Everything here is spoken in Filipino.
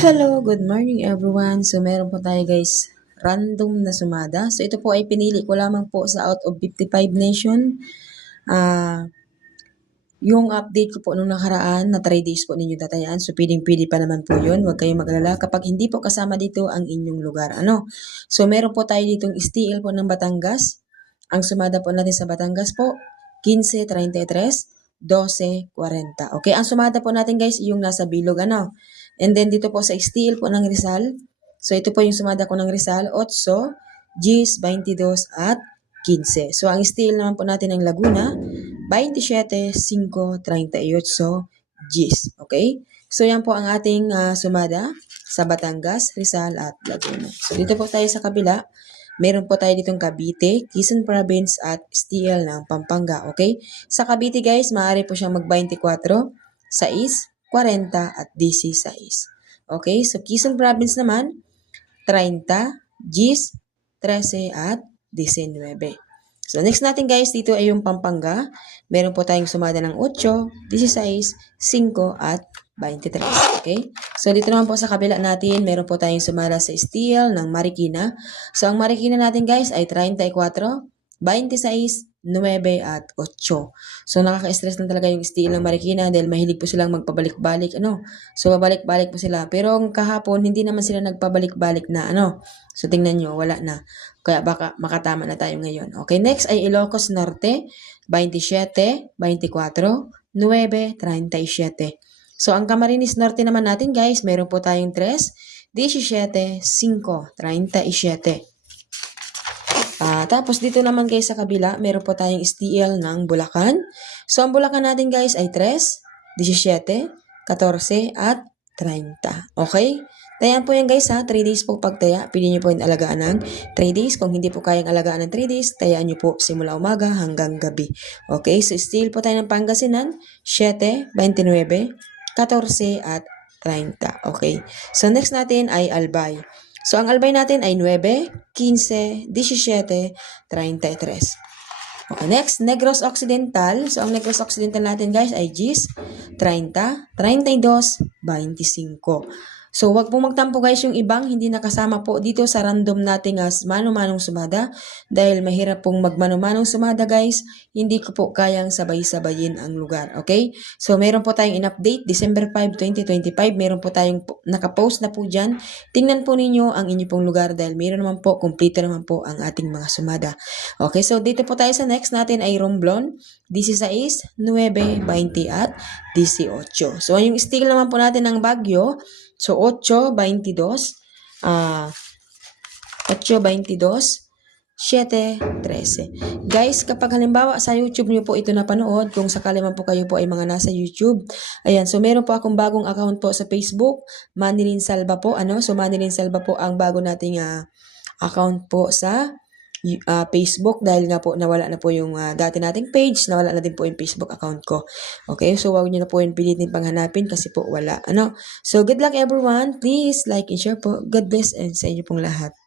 Hello, good morning everyone. So meron po tayo guys, random na sumada. So ito po ay pinili ko lamang po sa out of 55 nation. Ah, yung update ko po nung nakaraan na 3 days po ninyo tatayaan. So pwede pa naman po yun. Huwag kayong magalala kapag hindi po kasama dito ang inyong lugar. Ano? So meron po tayo ditong STL po ng Batangas. Ang sumada po natin sa Batangas po, 15.33, 12.40. Okay, ang sumada po natin guys, yung nasa bilog ano. And then dito po sa steel po ng Rizal. So ito po yung sumada ko ng Rizal, 8, Gis 22 at 15. So ang steel naman po natin ng Laguna, 27, 5, 38 Gis. Okay? So yan po ang ating uh, sumada sa Batangas, Rizal at Laguna. So dito po tayo sa kabila. Meron po tayo ditong Cavite, Quezon Province at STL ng Pampanga. Okay? Sa Cavite guys, maaari po siyang mag-24, 6, 40 at 16. Okay, so Quezon Province naman, 30, Gis, 13 at 19. So next natin guys, dito ay yung Pampanga. Meron po tayong sumada ng 8, 16, 5 at 23. Okay? So dito naman po sa kabila natin, meron po tayong sumada sa steel ng Marikina. So ang Marikina natin guys ay 34, 26, 9 at 8. So nakaka-stress lang talaga yung steel ng Marikina dahil mahilig po silang magpabalik-balik ano. So babalik-balik po sila. Pero kahapon hindi naman sila nagpabalik-balik na ano. So tingnan nyo, wala na. Kaya baka makatama na tayo ngayon. Okay, next ay Ilocos Norte, 27, 24, 9, 37. So ang Camarines Norte naman natin guys, meron po tayong 3, 17, 5, 37. Tapos dito naman guys sa kabila, meron po tayong STL ng Bulacan. So ang Bulacan natin guys ay 3, 17, 14 at 30. Okay? Tayan po yan guys ha, 3 days po pagtaya. Pili nyo po yung alagaan ng 3 days. Kung hindi po kayang alagaan ng 3 days, tayaan nyo po simula umaga hanggang gabi. Okay, so still po tayo ng Pangasinan, 7, 29, 14 at 30. Okay, so next natin ay Albay. So, ang albay natin ay 9, 15, 17, 33. Okay, next, Negros Occidental. So, ang Negros Occidental natin, guys, ay Gis, 30, 32, 25. So, wag pong magtampo guys yung ibang hindi nakasama po dito sa random nating as mano-manong sumada. Dahil mahirap pong magmano-manong sumada guys, hindi ko po kayang sabay-sabayin ang lugar. Okay? So, meron po tayong in-update, December 5, 2025. Meron po tayong nakapost na po dyan. Tingnan po ninyo ang inyo pong lugar dahil meron naman po, kumplito naman po ang ating mga sumada. Okay, so dito po tayo sa next natin ay Romblon, 16, 9, 20 at 18. So, yung still naman po natin ng Bagyo, So, 8, 22, ah, 8, 22, 7, 13. Guys, kapag halimbawa sa YouTube nyo po ito napanood, kung sakali man po kayo po ay mga nasa YouTube, ayan, so meron po akong bagong account po sa Facebook, Manilin Salva po, ano, so Manilin Salva po ang bago nating uh, account po sa uh, Facebook dahil nga po nawala na po yung uh, dati nating page, nawala na din po yung Facebook account ko. Okay, so wag niyo na po yung pilitin panghanapin kasi po wala. Ano? So good luck everyone. Please like and share po. God bless and sa inyo pong lahat.